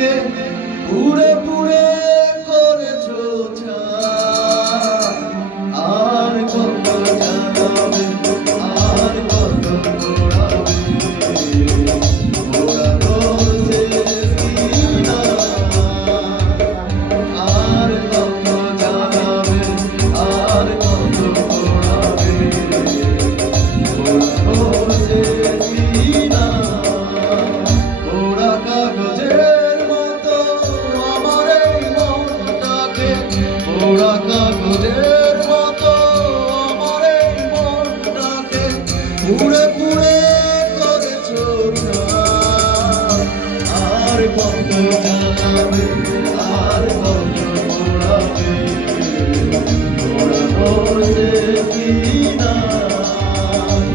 মনটাকে পুড়ে পুড়ে করেছো ছাই। আর কত জ্বালাবে, আর কত পোড়াবে, পোড়ানোর শেষ কি নাই। আর কত জ্বালাবে, আর কত পোড়াবে, পোড়ানোর শেষ কি নাই। পোড়া কাগজের মতো আমার এই মনটাকে, পোড়া কাগজের মতো আমার এই মনটাকে পুড়ে পুড়ে করেছো ছাই। আর কত জ্বালাবে, আর কত পোড়াবে, পোড়ানোর শেষ কি নাই।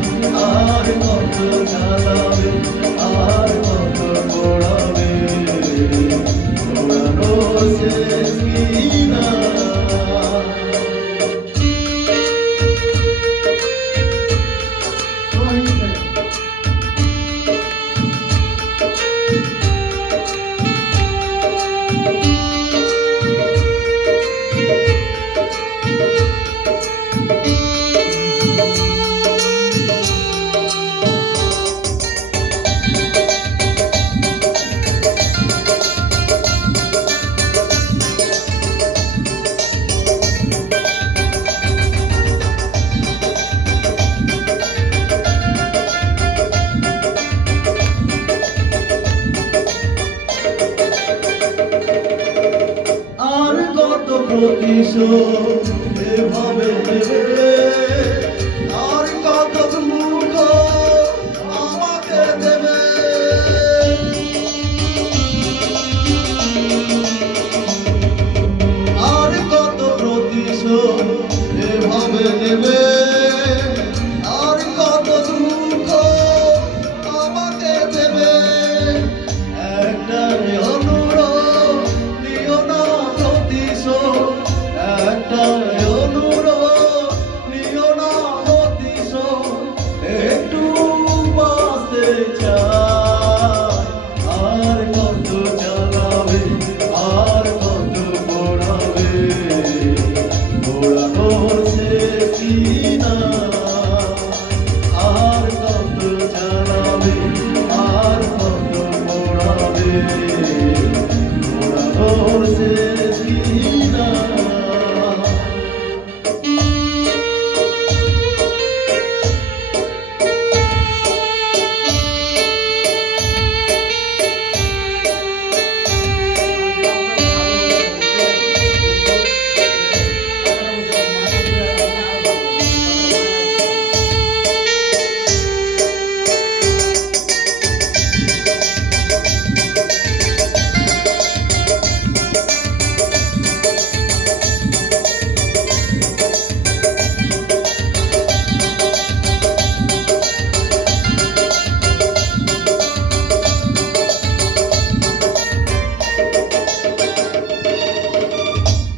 আর কত জ্বালাবে, আর কত পোড়াবে, পোড়ানোর শেষ কি নাই। আর কত প্রতিশোধ এভাবে নেবে, আর কত মূর্খ আমাকে দেবে। আর কত প্রতিশোধ এভাবে নেবে, আর কত মূর্খ আমাকে দেবে। একটাই অনুরোধ, নিও না প্রতিশোধ। একটাই অনুরোধ, নিও না প্রতিশোধ। একটু বাঁচতে চাই। আর কত জ্বালাবে, আর কত পোড়াবে, পোড়ানোর শেষ কি নাই। আর কত জ্বালাবে, আর কত পোড়াবে, পোড়ানোর শেষ কি নাই।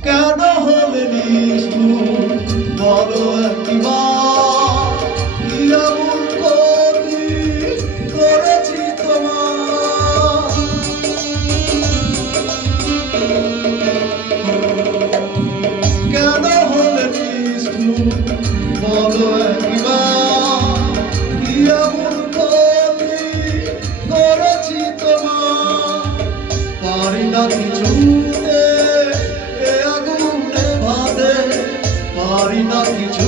কেন হলে নিষ্ঠুর বলো একবার, কি এমন ক্ষতি করেছি তোমার। কেন হলে নিষ্ঠুর বলো একবার, কি এমন ক্ষতি করেছি তোমার। পারি না কিছুতে এ আগুন নেভাতে, পারি না কিছু